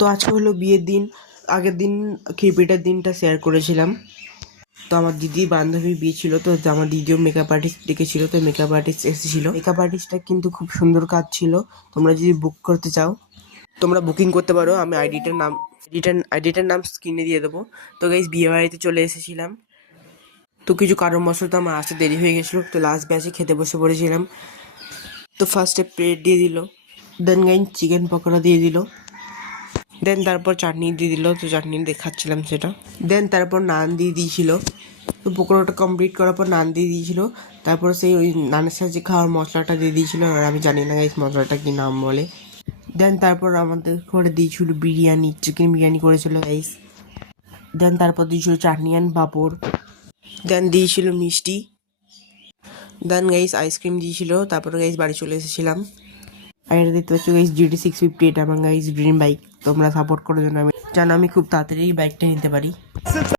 তো আজকে হলো বিয়ের দিন। আগের দিন খিরপিটার দিনটা শেয়ার করেছিলাম। তো আমার দিদি বান্ধবীর বিয়ে ছিল, তো আমার দিদিও মেকআপ আর্টিস্ট ডেকেছিল, তো মেকআপ আর্টিস্ট এসেছিল। মেকআপ আর্টিস্টটা কিন্তু খুব সুন্দর কাজ ছিল। তোমরা যদি বুক করতে চাও তোমরা বুকিং করতে পারো। আমি আইডিটার নাম স্ক্রিনে দিয়ে দেবো। তো গাইস, বিয়ে বাড়িতে চলে এসেছিলাম। তো কিছু কারণবশত আমার আসতে দেরি হয়ে গেছিলো, তো লাস্ট ব্যাচে খেতে বসে পড়েছিলাম। তো ফার্স্টে প্লেট দিয়ে দিল, দেন গাইস চিকেন পকোড়া দিয়ে দিল, দেন তারপর চাটনি দিয়ে দিল। তো চাটনি দিয়ে খাচ্ছিলাম সেটা। দেন তারপর নান দিয়ে দিয়েছিল। তো পকোড়াটা কমপ্লিট করার পর নান দিয়ে দিয়েছিল। তারপর সেই ওই নানের সাথে খাওয়ার মশলাটা দিয়ে দিয়েছিল, আর আমি জানি না এই মশলাটা কি নাম বলে। দেন তারপর আমাদের করে দিয়েছিল বিরিয়ানি, চিকেন বিরিয়ানি করেছিল গাইস। দেন তারপর দিয়েছিল চাটনি অ্যান্ড পাঁপড়। দেন দিয়েছিল মিষ্টি। দেন গাইস আইসক্রিম দিয়েছিল। তারপর গাইস বাড়ি চলে এসেছিলাম। আর এটা দেখতে পাচ্ছ গাইস GT650, এটা আমার গাইস ড্রিম বাইক। তোমরা সাপোর্ট করার জন্য আমি জানো আমি খুব তাড়াতাড়ি বাইকটা নিতে পারি।